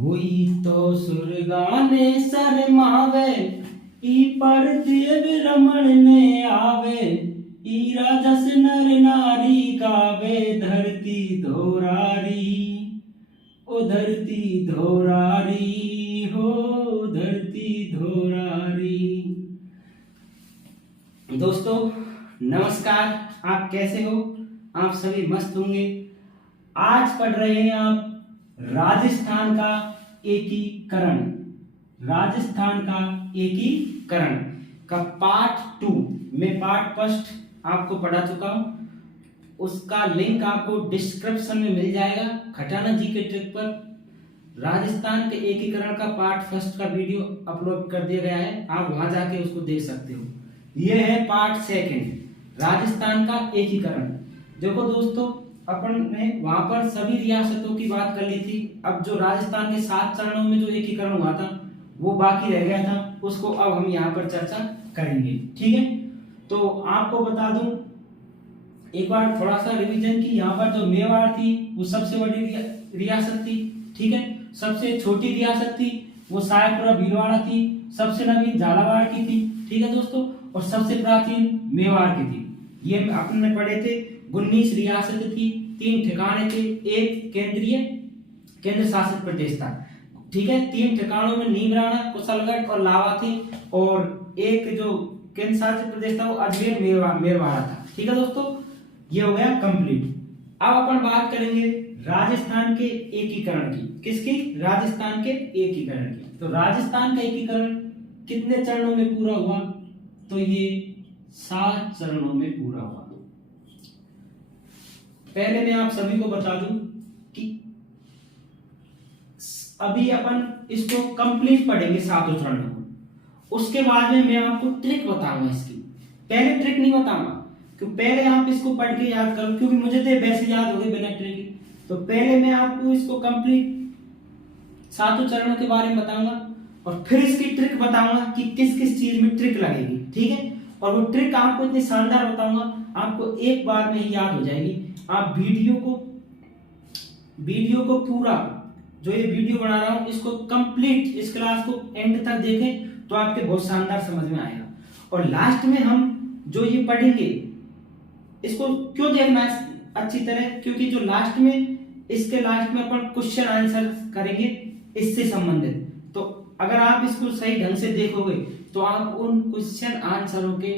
हुई तो सुरगाने शरमावे, ई परदेव रमण ने आवे, ई राजस नर नारी गावे, धरती धोरारी, ओ धरती धोरारी, हो धरती धोरारी। दोस्तों नमस्कार, आप कैसे हो? आप सभी मस्त होंगे। आज पढ़ रहे हैं आप राजस्थान का एकीकरण। राजस्थान का एकीकरण का पार्ट 2 में पार्ट फर्स्ट आपको पढ़ा चुका हूं। उसका लिंक आपको डिस्क्रिप्शन में मिल जाएगा खटाना जी के ट्रिक पर। राजस्थान के एकीकरण का पार्ट फर्स्ट का वीडियो अपलोड कर दिया गया है, आप वहां जाके उसको देख सकते हो। यह है पार्ट सेकंड, राजस्थान का एकीकरण। देखो दोस्तों, अपन ने वहां पर सभी रियासतों की बात कर ली थी। अब जो राजस्थान के 7 चरणों में जो एकीकरण हुआ था वो बाकी रह गया था, उसको अब हम यहाँ पर चर्चा करेंगे। ठीक है, तो आपको बता दूं एक बार थोड़ा सा रिवीजन की। यहाँ पर जो मेवाड़ थी वो सबसे बड़ी रियासत थी। ठीक है, सबसे छोटी रियासत थी वो सायपुरा भीलवाड़ा थी, सबसे नवीन झालावाड़ की थी। ठीक है दोस्तों, और सबसे प्राचीन मेवाड़ की थी। ये आपने पढ़े थे। 19 रियासत थी, 3 ठिकाने थे, एक केंद्र शासित प्रदेश था। ठीक है, 3 ठिकानों में नीमराणा, कुशलगढ़ और लावा थे, और एक जो केंद्र शासित प्रदेश था वो अजमेर मेरवाड़ा था। ठीक है दोस्तों, ये हो गया कंप्लीट। अब अपन बात करेंगे राजस्थान के एकीकरण की। किसकी? राजस्थान के एकीकरण की। तो राजस्थान का एकीकरण कितने चरणों में पूरा हुआ? तो ये 7 चरणों में पूरा हुआ। पहले मैं आप सभी को बता दूं कि अभी अपन इसको कंप्लीट पढ़ेंगे 7 चरणों को। उसके बाद में मैं आपको ट्रिक बताऊंगा इसकी। पहले ट्रिक नहीं बताऊंगा, क्योंकि पहले आप इसको पढ़ के याद करो, क्योंकि मुझे तो वैसे याद हो गए बिना ट्रिक के। तो पहले मैं आपको इसको कंप्लीट 7 चरणों के बारे में बताऊंगा, और फिर इसकी ट्रिक बताऊंगा कि किस किस चीज में ट्रिक लगेगी। ठीक है, और वो ट्रिक आपको इतनी शानदार बताऊंगा, आपको एक बार में ही याद हो जाएगी। आप वीडियो को पूरा, जो ये वीडियो बना रहा हूं इसको कंप्लीट, इस क्लास को एंड तक देखें तो आपके बहुत शानदार समझ में आएगा। और लास्ट में हम जो ये पढ़ेंगे इसको क्यों देखना है अच्छी तरह, क्योंकि जो लास्ट में, इसके लास्ट में अपन क्वेश्चन आंसर करेंगे इससे संबंधित। तो अगर आप इसको सही ढंग से देखोगे तो आप उन क्वेश्चन आंसरों के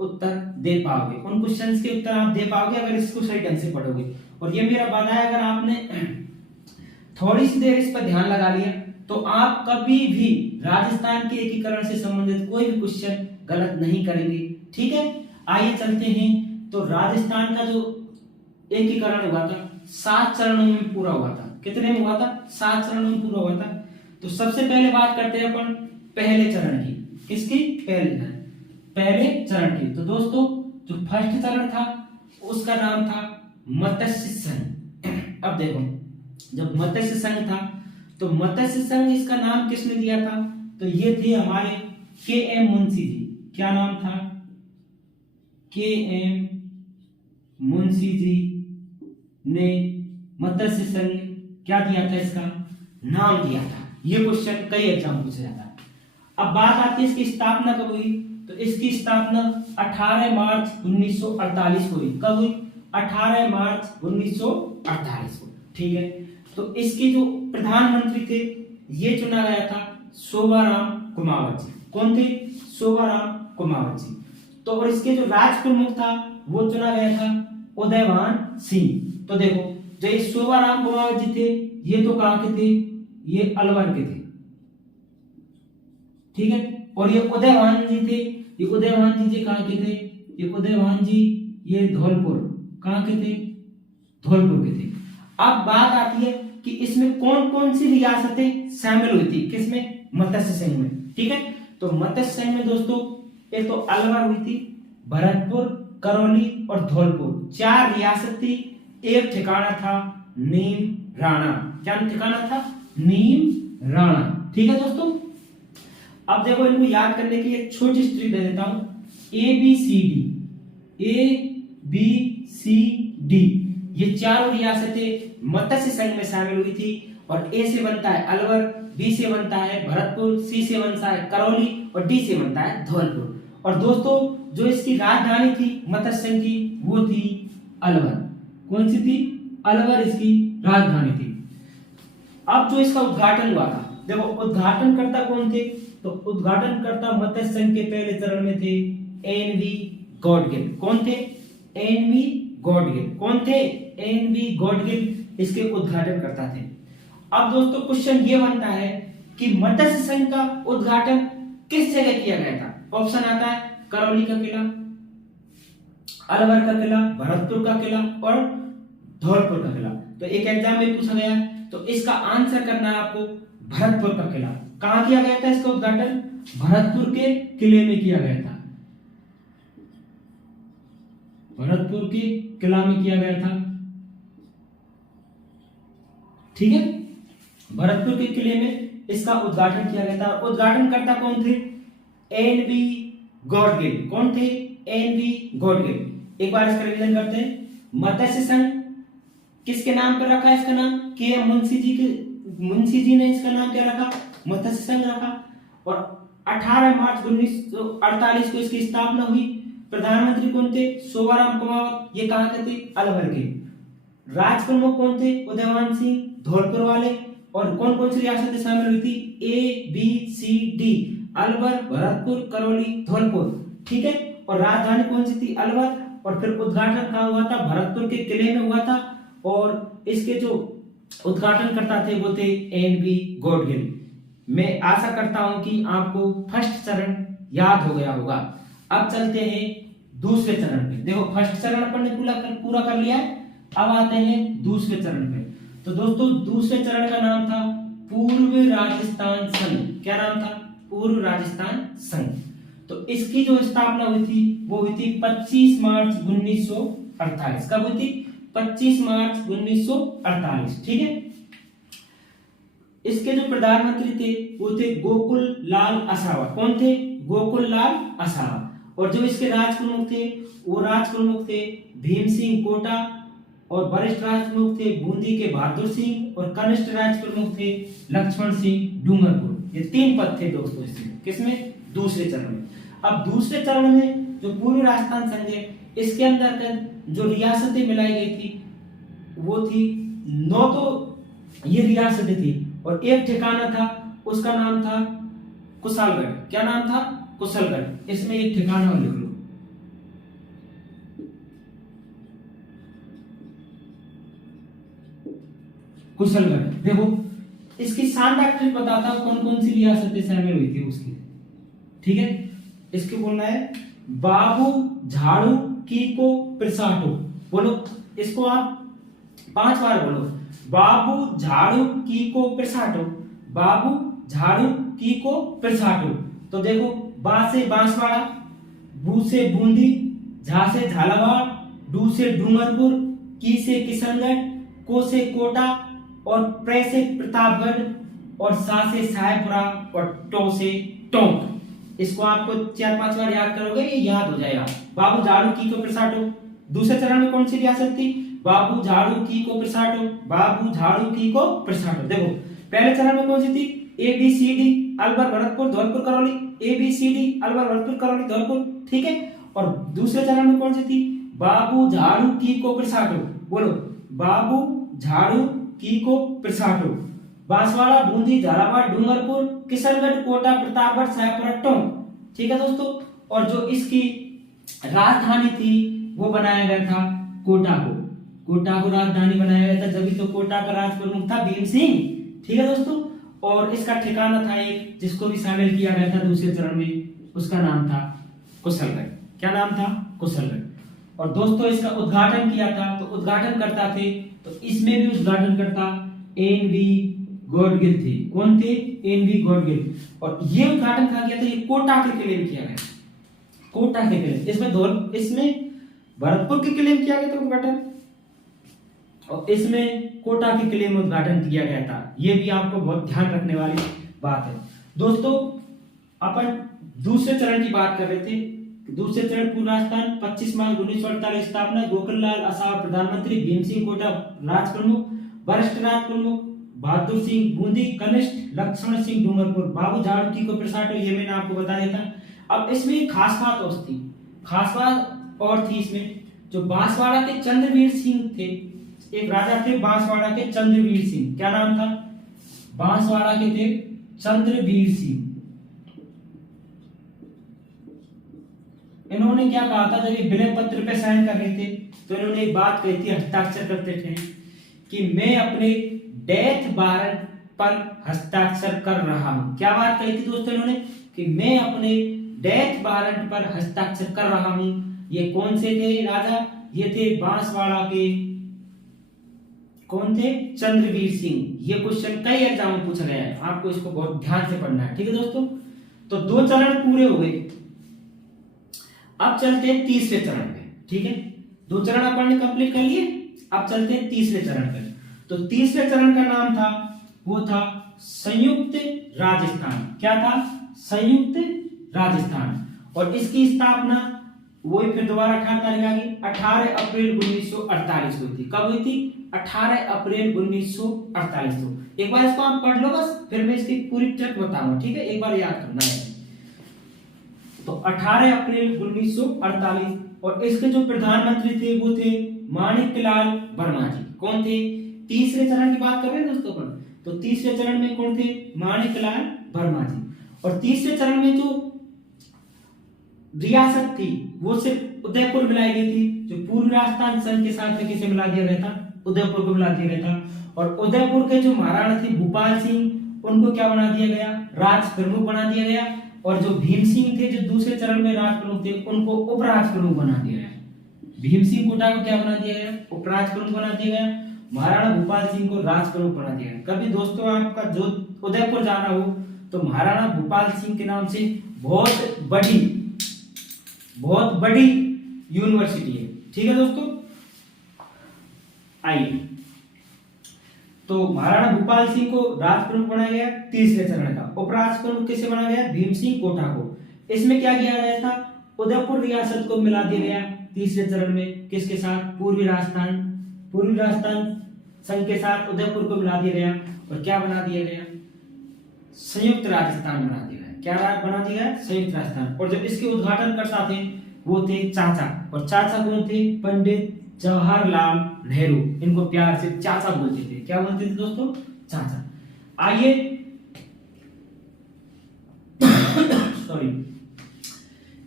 उत्तर दे पाओगे, उन क्वेश्चंस के उत्तर आप दे पाओगे अगर इसको सही ढंग से पढ़ोगे। और ये मेरा वादा है, अगर आपने थोड़ी सी देर इस पर ध्यान लगा लिया तो आप कभी भी राजस्थान के एकीकरण से संबंधित कोई भी क्वेश्चन गलत नहीं करेंगे। ठीक है, आइए चलते हैं। तो राजस्थान का जो एकीकरण हुआ था 7 चरणों में पूरा हुआ था। कितने में हुआ था? 7 चरणों में पूरा हुआ था। तो सबसे पहले बात करते हैं अपन पहले चरण की। किसकी? पहले चरण की। तो दोस्तों, जो फर्स्ट चरण था उसका नाम था मत्स्य संघ। अब देखो, जब मत्स्य संघ था तो मत्स्य संघ, इसका नाम किसने दिया था? तो ये थे हमारे के.एम. मुंशी जी। क्या नाम था? के.एम. मुंशी जी ने मत्स्य संघ क्या दिया था? इसका नाम दिया था। ये क्वेश्चन कई एग्जाम पूछा जाता है। अब बात आती है इसकी स्थापना कब हुई? तो इसकी स्थापना 18 मार्च 1948 को हुई। कब हुई? 18 मार्च 1948 को। ठीक है, तो इसके जो प्रधानमंत्री थे ये चुना गया था शोभाराम कुमावत जी। कौन थे? शोभाराम कुमावत जी। तो और इसके जो राज प्रमुख था वो चुना गया था उदयभान सिंह। तो देखो, जो ये शोभाराम कुमावत जी थे ये तो कहां के थे? ये अलवर के थे। ठीक है, और ये उदयभान जी थे, ये उदयभान जी कहां के थे? ये उदयभान जी ये धौलपुर, कहां के थे? धौलपुर के थे। अब बात आती है कि इसमें कौन कौन सी रियासतें शामिल हुई थी? किसमें? मत्स्य संघ में। ठीक है, तो मत्स्य संघ में दोस्तों एक तो अलवर हुई थी, भरतपुर, करौली और धौलपुर, 4 रियासत थी। एक ठिकाना था नीम राणा। क्या ठिकाना था? नीम राणा। ठीक है दोस्तों, अब देखो इनको याद करने की एक छोटी सी ट्रिक दे देता हूं। ABCD ये चारों रियासतें मत्स्य संघ में शामिल हुई थी, और ए से बनता है अलवर, बी से बनता है भरतपुर, सी से बनता है करौली और डी से बनता है धौलपुर। और दोस्तों जो इसकी राजधानी थी मत्स्य संघ की वो थी अलवर। कौन सी थी? अलवर इसकी राजधानी थी। अब जो इसका उद्घाटन हुआ था, देखो उद्घाटनकर्ता कौन थे? तो उद्घाटनकर्ता मत्स्य संघ के पहले चरण में थे एन.वी. गॉडगिल। कौन थे? एन.वी. गॉडगिल। कौन थे? एन.वी. गॉडगिल इसके उद्घाटनकर्ता थे। अब दोस्तों क्वेश्चन ये बनता है कि मत्स्य संघ का उद्घाटन किस जगह किया गया था? ऑप्शन आता है करौली का किला, अलवर का किला, भरतपुर का किला और धौलपुर का किला। तो एक एग्जाम में पूछा गया है, तो इसका आंसर करना है आपको भरतपुर का किला। कहां किया गया था इसका उद्घाटन? भरतपुर के किले में किया गया था। भरतपुर के किला में किया गया था। ठीक है, भरतपुर के किले में इसका उद्घाटन किया गया था। उद्घाटनकर्ता कौन थे? एन.वी. गॉडगिल। कौन थे? एन.वी. गॉडगिल। एक बार इसका रिवीजन करते हैं। मत्स्य संघ किसके नाम पर रखा है? इसका नाम के मुंशी जी ने इसका नाम क्या रखा? मत्स्य संघ रखा। और 18 मार्च 1948 को इसकी स्थापना हुई। प्रधानमंत्री कौन थे? शोभाराम कुमावत। ये कहां के थे? अलवर के। राज प्रमुख कौन थे? उदयवान सिंह धौलपुर वाले। और कौन कौन सी रियासतें शामिल हुई थी? A, B, C, D, Alwar, Bharatpur, Karauli, Dholpur. ठीक है, और राजधानी कौन सी थी? अलवर। और फिर उद्घाटन कहाँ हुआ था? भरतपुर के किले में हुआ था। और इसके जो उद्घाटनकर्ता थे वो थे एन.वी. गॉडगिल। मैं आशा करता हूं कि आपको फर्स्ट चरण याद हो गया होगा। अब चलते हैं दूसरे चरण पे। देखो फर्स्ट चरण अपन ने पूरा कर लिया है। अब आते हैं दूसरे चरण पे। तो दोस्तों दूसरे चरण का नाम था पूर्व राजस्थान संघ। क्या नाम था? पूर्व राजस्थान संघ। तो इसकी जो स्थापना हुई थी वो हुई थी 25 मार्च 1948। कब हुई थी? 25 मार्च 1948। ठीक है, इसके जो प्रधानमंत्री थे वो थे गोकुल लाल आसावा। कौन थे? गोकुल लाल आसावा। और जो इसके राज प्रमुख थे वो राज प्रमुख थे भीम सिंह कोटा। और वरिष्ठ राज प्रमुख थे बूंदी के बहादुर सिंह। और कनिष्ठ राज प्रमुख थे लक्ष्मण सिंह डूंगरपुर। ये 3 पद थे दोस्तों इसमें। किसमें? दूसरे चरण में। अब दूसरे चरण में जो पूर्व राजस्थान संघ है इसके अंतर्गत जो रियासतें मिलाई गई थी वो थी 9। तो ये रियासतें थी और एक ठिकाना था, उसका नाम था कुशलगढ़। क्या नाम था? कुशलगढ़। इसमें एक ठिकाना लिख लो, कुशलगढ़। देखो इसकी शानदार ट्रिक बताता हूं कौन कौन सी रियासतें शामिल हुई थी उसकी। ठीक है, इसको बोलना है बाबू झाड़ू कीको प्रसाटो। बोलो इसको आप 5 बार बोलो। बाबू झाड़ू कीको प्रसाटो, बाबू झाड़ू कीको प्रसाटो। तो देखो बा से बांसवाड़ा, बू से बूंदी, झा से झालावाड़, डू से डूंगरपुर, की से किशनगढ़, को से कोटा और प्रे से प्रतापगढ़ और सा से साहेबपुरा और टो से टोंक। इसको आपको 4-5 बार याद करोगे ये याद हो जाएगा। बाबू झाड़ू की को प्रसाटो। दूसरे चरण में कौन सी रियासत थी? बाबू झाड़ू की को प्रसाटो, बाबू झाड़ू की को प्रसाटो। देखो पहले चरण में कौन सी थी? ABCD Alwar Bharatpur Dholpur Karauli, ABCD Alwar Bharatpur Karauli Dholpur. ठीक है, और दूसरे चरण में कौन सी थी? बाबू झाड़ू की को प्रसाटो। बोलो बाबू झाड़ू की को प्रसाटो। बांसवाड़ा, बूंदी, झालावाड़, डूंगरपुर, किशनगढ़, कोटा, प्रतापगढ़, साहेबपुरा, टोंक। ठीक है दोस्तों, और जो इसकी राजधानी थी वो बनाया गया था कोटा को। कोटा को राजधानी बनाया गया था, जब तो कोटा का राज प्रमुख था भीम सिंह। ठीक है दोस्तों, और इसका ठिकाना था एक जिसको भी शामिल किया गया था दूसरे चरण में, उसका नाम था कुशलगढ़। क्या नाम था? कुशलगढ़। और दोस्तों इसका उद्घाटन किया था, तो उद्घाटनकर्ता थे, तो इसमें भी उद्घाटनकर्ता एन.वी. गॉडगिल थे। कौन थे? एन.वी. गॉडगिल। और ये उद्घाटन कहा गया था, ये कोटा के किले में किया गया। कोटा के किले, इसमें भरतपुर के किले में किया गया था उद्घाटन, और इसमें कोटा के किले में उद्घाटन किया गया था। ये भी आपको बहुत ध्यान रखने वाली बात है दोस्तों। अपन दूसरे चरण की बात कर रहे थे। दूसरे चरण पूर्व राजस्थान 25 मार्च 1948 स्थापना, गोकुल लाल आसावा प्रधानमंत्री, भीम सिंह कोटा राज प्रमुख, वरिष्ठ राज प्रमुख बहादुर सिंह बूंदी कनिष्ठ, लक्ष्मण सिंह डूंगरपुर, बाबू झाड़ू को प्रसाद, ये मैंने आपको बता देता। अब इसमें खास बात और थी, खास बात और थी इसमें, जो बांसवाड़ा के चंद्रवीर सिंह थे, एक राजा थे बांसवाड़ा के चंद्रवीर सिंह, क्या नाम था, बांसवाड़ा के थे चंद्रवीर सिंह। इन्होंने क्या कहा था, जब ये विलय पत्र पे साइन कर रहे थे तो इन्होंने एक बात कही थी, हस्ताक्षर करते थे कि मैं अपने डेथ वारंट पर हस्ताक्षर कर रहा हूं। क्या बात कही थी दोस्तों इन्होंने, कि मैं अपने डेथ वारंट पर हस्ताक्षर कर रहा हूं। ये कौन से थे राजा, ये थे बांसवाड़ा के, कौन थे, चंद्रवीर सिंह। ये क्वेश्चन कई एग्जाम में पूछा गया है, आपको इसको बहुत ध्यान से पढ़ना है, ठीक है दोस्तों। तो 2 चरण पूरे हो गए, अब चलते हैं तीसरे चरण पे, ठीक है। 2 चरण अपन ने कंप्लीट कर लिए, अब चलते हैं तीसरे चरण पे। तो तीसरे चरण का नाम था, वो था संयुक्त राजस्थान। क्या था, संयुक्त राजस्थान। और इसकी स्थापना वही फिर दोबारा 18 तारीख आ गई, 18 अप्रैल 1948 को थी। कब हुई थी, 18 अप्रैल 1948 को। एक बार इसको आप पढ़ लो बस, फिर मैं इसकी पूरी ट्रिक बताऊंगा, ठीक है, एक बार याद करना है। तो 18 अप्रैल 1948, और इसके जो प्रधानमंत्री थे वो थे माणिकलाल वर्मा जी। कौन थे, तीसरे चरण की बात कर रहे हैं दोस्तों अपन, तो तीसरे चरण में कौन थे, माणिकलाल वर्मा जी। और तीसरे चरण में जो रियासत थी वो सिर्फ उदयपुर मिलाई गई थी, जो पूर्वी राजस्थान संघ के साथ में किसे मिला दिया गया था, उदयपुर को मिला दिया गया था। और उदयपुर के जो महाराणा थे भूपाल सिंह, उनको क्या बना दिया गया, राज प्रमुख बना दिया गया। और जो भीम सिंह थे, जो दूसरे चरण में राज प्रमुख थे, उनको उपराज प्रमुख बना दिया गया। भीम सिंह कोटा को क्या बना दिया गया, उपराज प्रमुख बना दिया गया। महाराणा भूपाल सिंह को राज प्रमुख बना दिया गया। कभी दोस्तों आपका जो उदयपुर जाना हो तो महाराणा भूपाल सिंह के नाम से बहुत बड़ी यूनिवर्सिटी है, ठीक है दोस्तों। आइए, तो महाराणा भूपाल सिंह को राज प्रमुख बनाया गया तीसरे चरण का। उपराज प्रमुख किसे बनाया गया, भीम सिंह कोटा को। इसमें क्या किया गया था, उदयपुर रियासत को मिला दिया गया तीसरे चरण में, किसके साथ, पूर्वी राजस्थान संघ के साथ उदयपुर को मिला दिया गया। और क्या बना दिया गया, संयुक्त राजस्थान बना दिया गया। क्या बना दिया गया, संयुक्त राजस्थान। और जब इसके उद्घाटनकर्ता थे वो थे चाचा, और चाचा कौन थे, पंडित जवाहरलाल नेहरू। इनको प्यार से चाचा बोलते थे। क्या बोलते थे दोस्तों, चाचा। आइए सॉरी,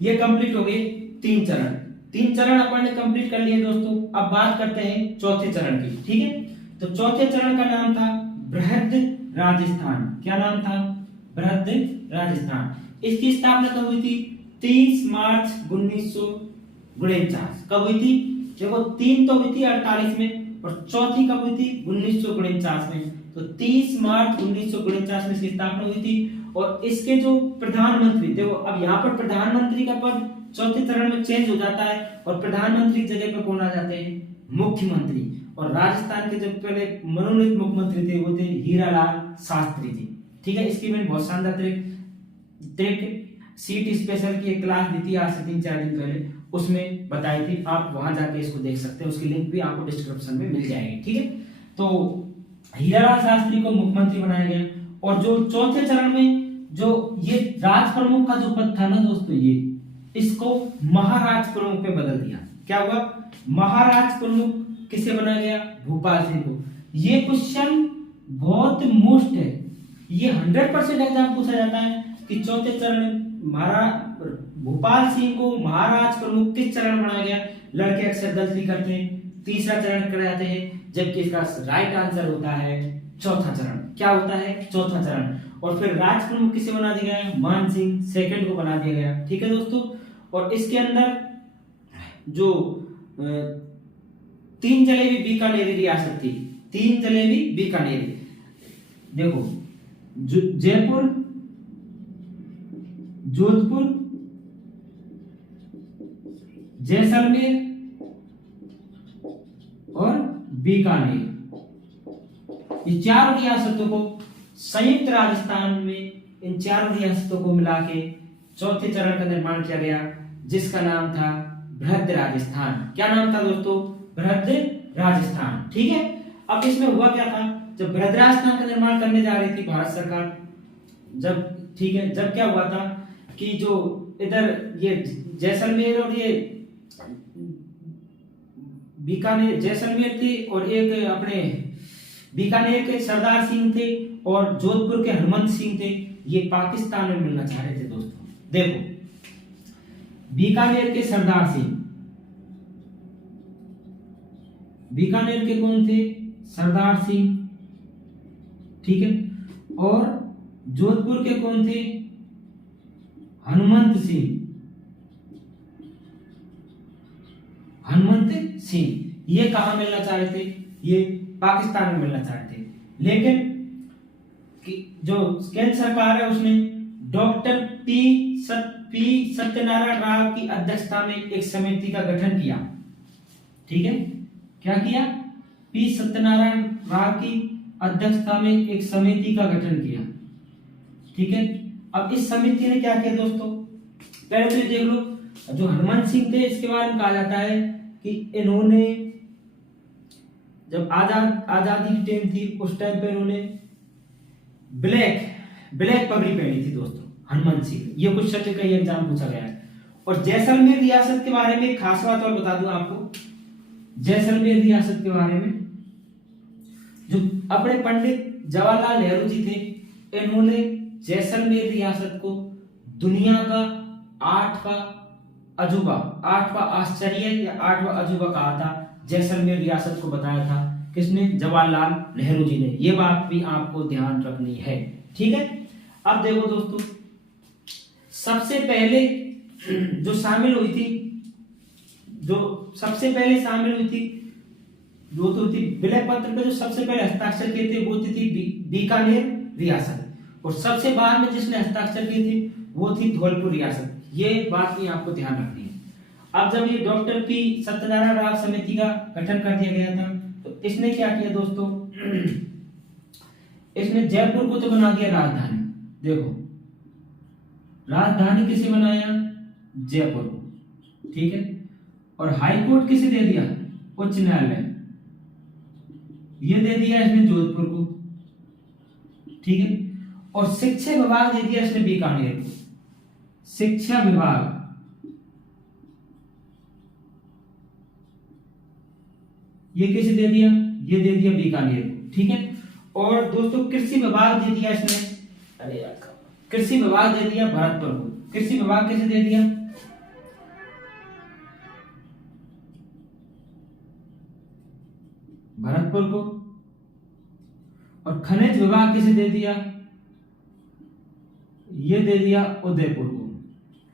ये कंप्लीट हो गए 3 चरण अपन ने कंप्लीट कर लिए दोस्तों। अब बात करते हैं चौथे चरण की, ठीक है। तो चौथे चरण का नाम था बृहद राजस्थान। क्या नाम था, बृहद राजस्थान। इसकी स्थापना कब हुई थी, 30 मार्च 1949। कब हुई थी, देखो 3 तो हुई थी 48 में, और चौथी कब हुई थी, 1949 में। तो 30 मार्च 1949 में इसकी स्थापना हुई थी। और इसके जो प्रधानमंत्री, देखो अब यहाँ पर प्रधानमंत्री का पद चौथे चरण में चेंज हो जाता है, और प्रधानमंत्री की जगह पर कौन आ जाते हैं, मुख्यमंत्री। और राजस्थान के जो पहले मनोनीत मुख्यमंत्री थे वो थे हीरालाल शास्त्री जी, ठीक है। इसकी मैंने बहुत शानदार ट्रिक सीट स्पेशल की एक क्लास दी थी आज से 3-4 दिन पहले, उसमें बताई थी, आप वहां जाके इसको देख सकते हैं, उसकी लिंक भी आपको डिस्क्रिप्शन में मिल जाएगी, ठीक है। तो हीरालाल शास्त्री को मुख्यमंत्री बनाया गया। और जो चौथे चरण में जो ये राज प्रमुख का जो पद था ना दोस्तों, ये इसको महाराज प्रमुख पे बदल दिया। क्या हुआ, महाराज प्रमुख किसे बनाया गया, भूपाल सिंह को। ये क्वेश्चन बहुत मोस्ट है, ये 100% एग्जाम पूछा जाता है कि चौथे चरण भूपाल सिंह को महाराज प्रमुख किस चरण बनाया गया। लड़के अक्सर गलती करते हैं, तीसरा चरण कर जाते हैं, जबकि इसका राइट आंसर होता है चौथा चरण। क्या होता है, चौथा चरण। और फिर राज प्रमुख किसे बना दिया गया, मान सिंह सेकंड को बना दिया गया, ठीक है दोस्तों। और इसके अंदर जो 3 जलेबी बीकानेरी रियासत थी, 3 जलेबी बीकानेरी, देखो जयपुर, जोधपुर, जैसलमेर और बीकानेर, ये 4 रियासतों को संयुक्त राजस्थान में, इन 4 रियासतों को मिला के चौथे चरण का निर्माण किया गया, जिसका नाम था बृहद राजस्थान। क्या नाम था दोस्तों, बृहद राजस्थान, ठीक है। अब इसमें हुआ क्या था, जब बृहद राजस्थान का निर्माण करने जा रही थी भारत सरकार, जब ठीक है, जब क्या हुआ था कि जो इधर ये जैसलमेर और ये बीकानेर, जैसलमेर थी और एक अपने बीकानेर के सरदार सिंह थे और जोधपुर के हनुमंत सिंह थे, ये पाकिस्तान में मिलना चाह रहे थे दोस्तों। देखो बीकानेर के सरदार सिंह, बीकानेर के कौन थे? सरदार सिंह, ठीक है, और जोधपुर के कौन थे? हनुमंत सिंह, हनुमंत सिंह। ये कहां मिलना चाह रहे थे? ये पाकिस्तान में मिलना चाह रहे थे। लेकिन जो केंद्र सरकार है उसने डॉक्टर पी सत्यनारायण राव की अध्यक्षता में एक समिति का गठन किया, ठीक है, क्या किया? पी सत्यनारायण राव की अध्यक्षता में एक समिति का गठन किया, ठीक है। अब इस समिति ने क्या किया दोस्तों? पहले तो देख लो, जो हनुमंत सिंह थे इसके बारे में कहा जाता है कि इन्होंने जब आजादी की टाइम थी उस टाइम पे इन्होंने ब्लैक पगड़ी पहनी थी दोस्तों, हनुमंत सिंह। ये कुछ सत्र का एग्जाम पूछा गया है। और जैसलमेर रियासत के बारे में एक खास बात और बता दूं आपको, जैसलमेर रियासत के बारे में जो अपने पंडित जवाहरलाल नेहरू जी थे, इन्होंने जैसलमेर रियासत को दुनिया का 8वां आश्चर्य या 8वां अजूबा कहा था। जैसलमेर रियासत को बताया था किसने? जवाहरलाल नेहरू जी ने। ये बात भी आपको ध्यान रखनी है, ठीक है। अब देखो दोस्तों, सबसे पहले जो शामिल हुई थी, वो तो थी विलय पत्र पे जो सबसे पहले हस्ताक्षर किए थे वो थी बीकानेर रियासत, और सबसे बाद में जिसने हस्ताक्षर किए थे वो थी धौलपुर रियासत। ये बात भी आपको ध्यान रखनी है। अब जब ये डॉक्टर पी सत्यनारायण राव समिति का गठन कर दिया गया था तो इसने क्या किया दोस्तों? इसने जयपुर को तो बना दिया राजधानी। देखो राजधानी किसे बनाया? जयपुर को, ठीक है। और हाई कोर्ट किसे दे दिया? उच्च न्यायालय। ये दे दिया इसने जोधपुर को, ठीक है। और शिक्षा विभाग दे दिया इसने बीकानेर को। शिक्षा विभाग ये किसे दे दिया? ये दे दिया बीकानेर को, ठीक है। और दोस्तों कृषि विभाग दे दिया इसने, अरे यार, कृषि विभाग दे दिया भरतपुर को। कृषि विभाग किसे दे दिया? भरतपुर को। और खनिज विभाग किसे दे दिया? ये दे दिया उदयपुर को।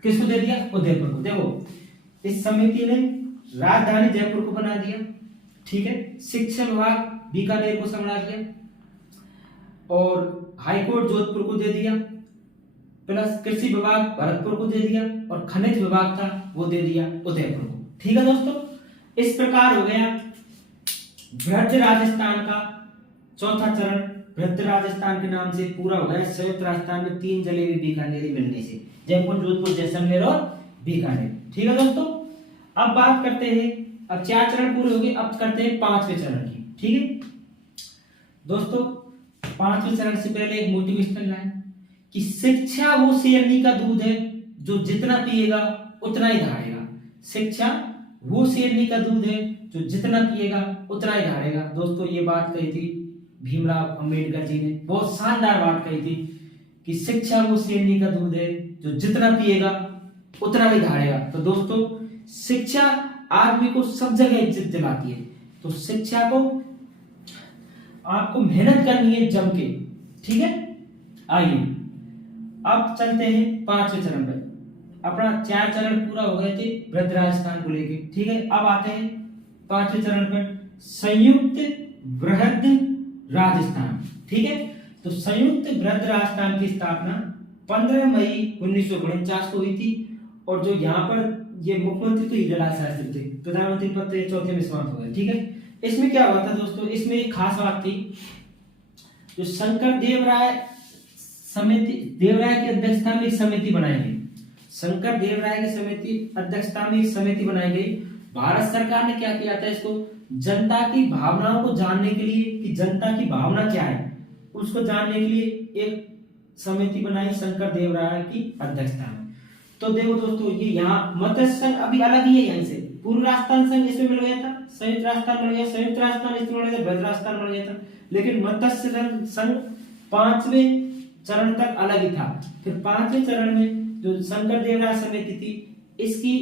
किसको दे दिया? उदयपुर को। देखो इस समिति ने राजधानी जयपुर को बना दिया, ठीक है। शिक्षा विभाग बीकानेर को संभाल दिया और हाईकोर्ट जोधपुर को दे दिया, प्लस कृषि विभाग भरतपुर को दे दिया और खनिज विभाग था वो दे दिया उदयपुर को, ठीक है दोस्तों। इस प्रकार हो गया बृहद राजस्थान का चौथा चरण। बृहद राजस्थान के नाम से पूरा हो गया। संयुक्त राजस्थान में 3 जलेबी बीकानेरी मिलने से, जयपुर, जोधपुर, जैसलमेर और बीकानेर, ठीक है दोस्तों। अब बात करते हैं, अब 4 चरण पूरे हो गए, अब करते हैं 5वें चरण की, ठीक है दोस्तों। 5वें चरण से पहले एक मोटिवेशनल लाइन कि शिक्षा वो शेरनी का दूध है जो जितना पिएगा उतना ही धारेगा। शिक्षा वो शेरनी का दूध है जो जितना पिएगा उतना ही धारेगा। दोस्तों ये बात कही थी भीमराव अंबेडकर जी ने, बहुत शानदार बात कही थी कि शिक्षा वो शेरनी का दूध है जो जितना पिएगा उतना ही धारेगा। तो दोस्तों शिक्षा आदमी को सब जगह इज्जत दिलाती है, तो शिक्षा को आपको मेहनत करनी है जम के, ठीक है। आइए अब चलते हैं 5वें चरण पे। अपना 4 चरण पूरा हो गए थे बृहद राजस्थान को लेके, ठीक है। अब आते हैं 5वें चरण पर, संयुक्त बृहद राजस्थान, ठीक है। तो संयुक्त बृहद राजस्थान की स्थापना 15 मई 1949 को हुई थी और जो यहाँ पर ये मुख्यमंत्री तो हीरालाल शास्त्री थे, प्रधानमंत्री पद तो चौथे में समाप्त हो गए, ठीक है। इसमें क्या हुआ था दोस्तों? इसमें एक खास बात थी, जो शंकर देवराय की अध्यक्षता में एक समिति बनाई गई। शंकर देवराय की अध्यक्षता में एक समिति बनाई गई। भारत सरकार ने क्या किया था? इसको जनता की भावनाओं को जानने के लिए कि जनता की भावना क्या है उसको जानने के लिए एक समिति बनाई शंकर देव राय की अध्यक्षता में। तो देखो दोस्तों ये यहाँ मत्स्य संघ अभी अलग ही है, यहाँ से पूर्व राजस्थान संघ इसमें मिल गया था, संयुक्त राजस्थान मिल गया, संयुक्त राजस्थान इसमें मिल गया, ब्रज राजस्थान मिल गया था, लेकिन मत्स्य संघ 5वें चरण तक अलग ही था। फिर 5वें चरण में जो शंकर देव राय समिति थी इसकी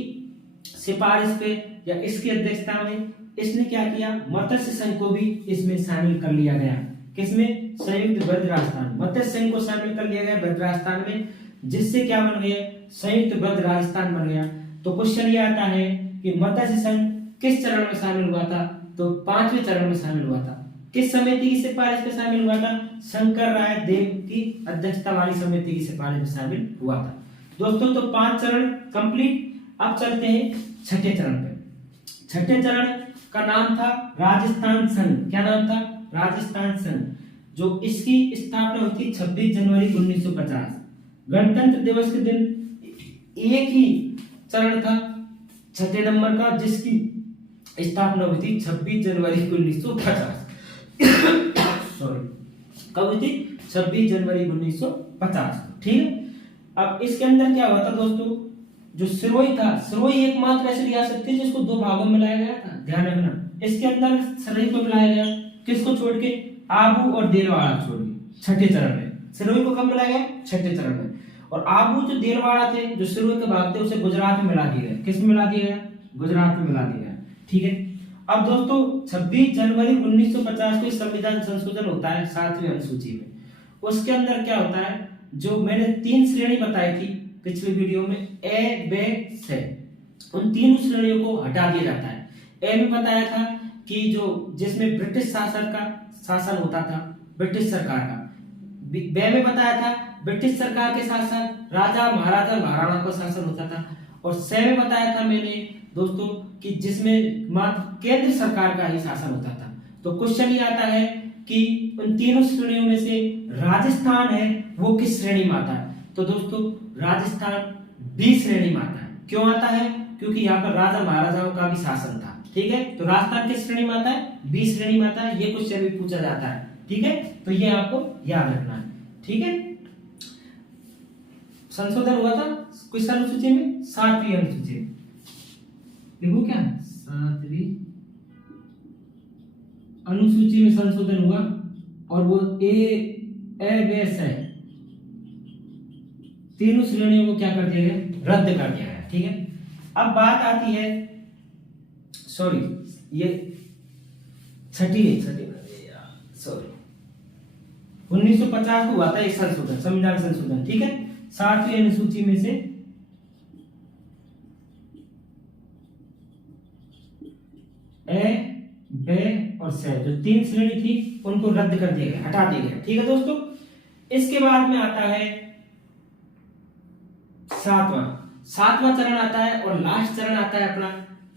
सिफारिश पे या इसकी अध्यक्षता में इसने क्या किया, मत्स्य संघ को भी इसमें शामिल कर लिया गया। किसमें? संयुक्त ब्रज राजस्थान, मत्स्य संघ को शामिल कर लिया गया ब्रज राजस्थान में, जिससे क्या बन गया, संयुक्त ब्रज राजस्थान बन गया। तो क्वेश्चन ये आता है कि मत्स्य संघ किस चरण में शामिल हुआ था? तो 5वें चरण में शामिल हुआ था। किस समिति की सिफारिश पे शामिल हुआ था? शंकर राय देव की अध्यक्षता वाली समिति की सिफारिश में शामिल हुआ था। दोस्तों तो 5 चरण कंप्लीट। अब चलते हैं छठे चरण पे। छठे चरण का नाम था राजस्थान संघ। क्या नाम था? राजस्थान संघ। जो इसकी स्थापना हुई थी 26 जनवरी 1950। गणतंत्र दिवस के दिन एक ही चरण था छठे नंबर का, जिसकी स्थापना हुई थी 26 जनवरी 1950। सॉरी, कब हुई थी? 26 जनवरी 1950। ठीक है। अब इसके अंदर क्या हुआ था दोस्तों, जो सिरोही था, सिरोही एकमात्र ऐसी रियासत थी जिसको 2 भागों में मिलाया गया था, ध्यान रखना। इसके अंदर सिरोही को मिलाया गया, किसको छोड़ के? आबू और देलवाड़ा छोड़ के छठे चरण में। सिरोही को कब मिलाया गया? छठे चरण में। और आबू जो देलवाड़ा थे, जो सिरोही के भाग थे, उसे गुजरात में मिला दिया गया। किस में मिला दिया गया? गुजरात में मिला दिया गया। ठीक है। अब दोस्तों 26 जनवरी 1950 को संविधान संशोधन होता है 7वीं अनुसूची में। उसके अंदर क्या होता है, जो मैंने 3 श्रेणी बताई थी पिछले वीडियो में, ए, बी, सी, उन तीनों श्रेणियों को हटा दिया जाता है। ए में बताया था कि जो जिसमें ब्रिटिश शासन का शासन होता था, ब्रिटिश सरकार का। बी में बताया था ब्रिटिश सरकार के साथ साथ राजा महाराजा महाराणा का शासन होता था। और सी में बताया था मैंने दोस्तों कि जिसमें मात्र केंद्र सरकार का ही शासन होता था। तो क्वेश्चन ये आता है कि उन तीनों श्रेणियों में से राजस्थान है वो किस श्रेणी में आता है? तो दोस्तों राजस्थान बी श्रेणी में आता है। क्यों आता है? क्योंकि यहाँ पर राजा महाराजाओं का भी शासन था। ठीक है। तो राजस्थान किस श्रेणी में आता है? बी श्रेणी में आता है। ये क्वेश्चन भी पूछा जाता है। ठीक है। तो ये आपको याद रखना है। ठीक है। संशोधन हुआ था किस अनुसूची में? 7वीं अनुसूची। देखो क्या 7वीं अनुसूची में संशोधन हुआ और वो तीनों श्रेणियों को क्या कर दिया गया? रद्द कर दिया गया। ठीक है। अब बात आती है, सॉरी ये छठी सॉरी 1950 को हुआ था एक संशोधन, संविधान संशोधन। ठीक है। 7वीं अनुसूची में से ए, बी और सी जो 3 श्रेणी थी उनको रद्द कर दिया गया, हटा दिया गया। ठीक है दोस्तों। इसके बाद में आता है 7वां चरण आता है और लास्ट चरण आता है अपना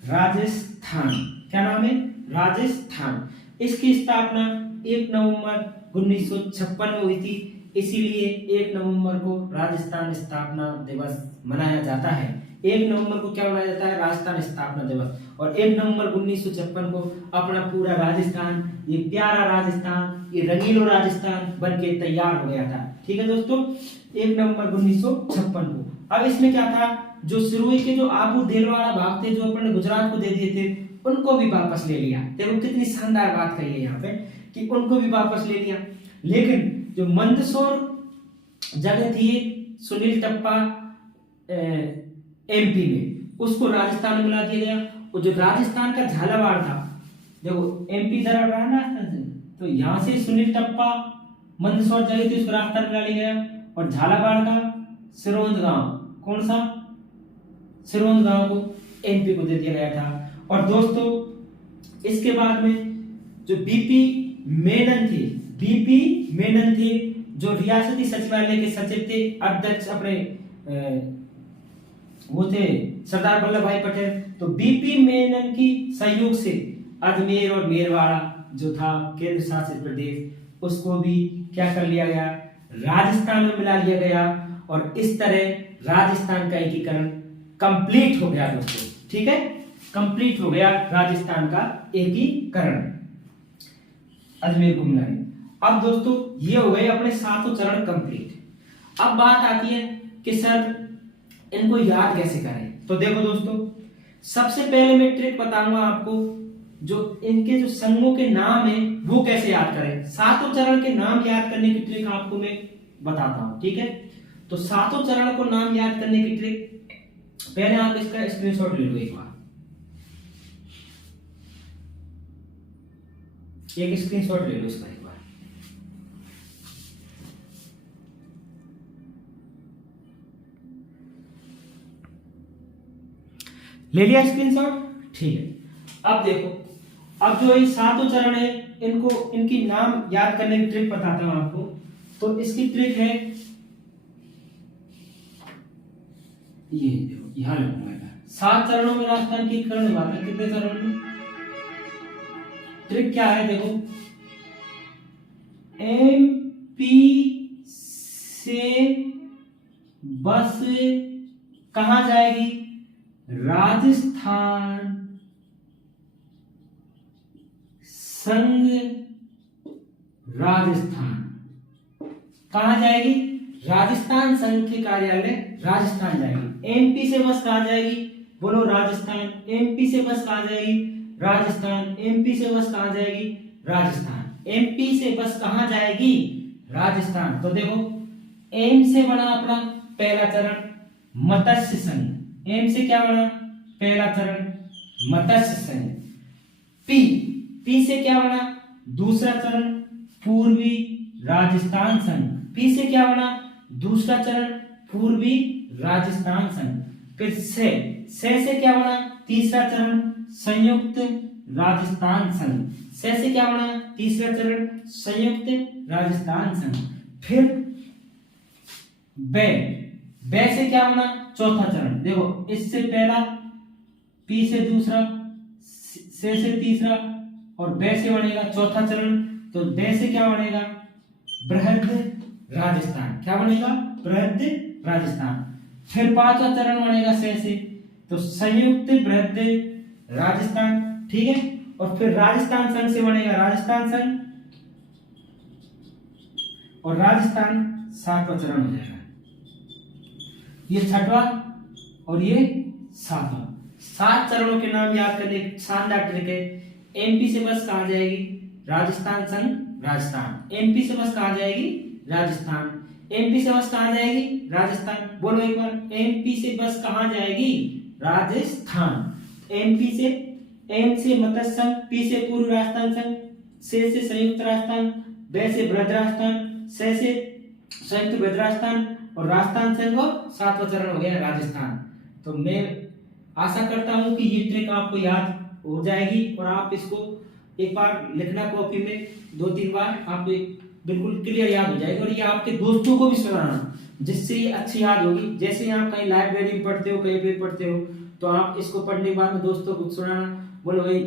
राजस्थान। क्या नाम है? राजस्थान। इसकी स्थापना 1 नवंबर 1956 में हुई थी, इसीलिए 1 नवंबर को राजस्थान स्थापना दिवस मनाया जाता है। 1 नवंबर को क्या मनाया जाता है? राजस्थान स्थापना दिवस। और 1 नवंबर 1956 को अपना पूरा राजस्थान, ये प्यारा राजस्थान, ये रंगीलो राजस्थान बनके तैयार हो गया था। ठीक है दोस्तों। 1 नवंबर 1956 को। अब इसमें क्या था, जो सिरोही के जो आबू देलवाड़ा भाग थे जो अपने गुजरात को दे दिए थे, उनको भी वापस ले लिया। देखो कितनी शानदार बात कही है यहाँ पे कि उनको भी वापस ले लिया। लेकिन जो मंदसौर जगह थी सुनील टप्पा एमपी में, उसको राजस्थान में मिला दिया गया। और जो राजस्थान का झालावाड़ था, देखो एमपी जरा राजस्थान से, तो यहाँ से सुनील टप्पा मंदसौर जगह थी उसको राजस्थान में मिला लिया गया। और झालावाड़ का सिरोंज गांव, कौन सा? सिरोंज गांव को एमपी को दे दिया गया था। और दोस्तों इसके बाद में जो बीपी मेनन थे जो रियासती सचिवालय के सचिव थे, अध्यक्ष अपने वो थे सरदार वल्लभ भाई पटेल। तो बीपी मेनन की सहयोग से अजमेर और मेरवाड़ा जो था केंद्र शासित प्रदेश, उसको भी क्या कर लिया गया? राजस्थान में मिला लिया गया। और इस तरह राजस्थान का एकीकरण कंप्लीट हो गया दोस्तों। ठीक है। कंप्लीट हो गया राजस्थान का एकीकरण, अजमेर कुंभ नगरी। अब दोस्तों ये हो गए अपने 7 चरण कंप्लीट। अब बात आती है कि सर इनको याद कैसे करें। तो देखो दोस्तों, सबसे पहले मैं ट्रिक बताऊंगा आपको, जो इनके जो संघों के नाम है वो कैसे याद करें। 7 चरण के नाम याद करने की ट्रिक आपको मैं बताता हूं, ठीक है। तो 7 चरण को नाम याद करने की ट्रिक, पहले आप इसका स्क्रीनशॉट ले लो एक बार, एक स्क्रीनशॉट ले लो इसका एक बार। ले लिया स्क्रीनशॉट, ठीक है। अब देखो, अब जो ये 7 चरण है इनको, इनकी नाम याद करने की ट्रिक बताता हूं आपको। तो इसकी ट्रिक है ये, देखो यहां लिखूंगा 7 चरणों में राजस्थान की करण हुआ था। कितने चरण में? ट्रिक क्या है देखो, एमपी से बस कहां जाएगी? राजस्थान संघ राजस्थान। कहां जाएगी? राजस्थान संघ के कार्यालय राजस्थान जाएगी। एमपी से बस कहां जाएगी? बोलो राजस्थान। एमपी से बस कहां जाएगी? राजस्थान। एमपी से बस कहां जाएगी? राजस्थान। एमपी से बस कहां जाएगी? राजस्थान। तो देखो, एम से बना अपना पहला चरण मत्स्य संघ। एम से क्या बना? पहला चरण मत्स्य संघ। पी, पी से क्या बना? दूसरा चरण पूर्वी राजस्थान संघ। पी से क्या बना? दूसरा चरण पूर्वी राजस्थान संघ। फिर से क्या बना? तीसरा चरण संयुक्त राजस्थान संघ। से क्या बना? तीसरा चरण संयुक्त राजस्थान संघ। फिर बे से क्या बना? चौथा चरण। देखो, इससे पहला, पी से दूसरा, से तीसरा और बे से बनेगा चौथा चरण। तो बे से क्या बनेगा? बृहद राजस्थान। क्या बनेगा? बृहद राजस्थान। फिर पांचवा चरण बनेगा से, तो संयुक्त बृहद राजस्थान, ठीक है। और फिर राजस्थान संघ से बनेगा राजस्थान संघ, और राजस्थान 7वां चरण हो जाएगा। ये 6वां और ये 7वां। 7 चरणों के नाम याद करने की शानदार ट्रिक है। एमपी से बस कहां जाएगी? राजस्थान संघ राजस्थान। एमपी से बस कहां जाएगी? राजस्थान। एमपी से बस कहां जाएगी? राजस्थान। बोलो एक बार, एमपी से बस कहां जाएगी? राजस्थान। एमपी से, एम से मत्स्य संघ, पी से पूर्व राजस्थान संघ, से संयुक्त राजस्थान, बे से बृहद राजस्थान, से संयुक्त बृहद राजस्थान और राजस्थान संघ, और 7वां चरण हो गया राजस्थान। तो मैं आशा करता हूं कि ये ट्रिक आपको याद हो जाएगी और आप इसको एक बार लिखना कॉपी में 2-3 बार, आप बिल्कुल क्लियर याद हो जाएगी। और ये आपके दोस्तों को भी सुनाना, जिससे ये अच्छी याद होगी। जैसे ही आप कहीं लाइब्रेरी में पढ़ते हो, कहीं पे पढ़ते हो, तो आप इसको पढ़ने के बाद में दोस्तों को सुनाना। बोलो भाई,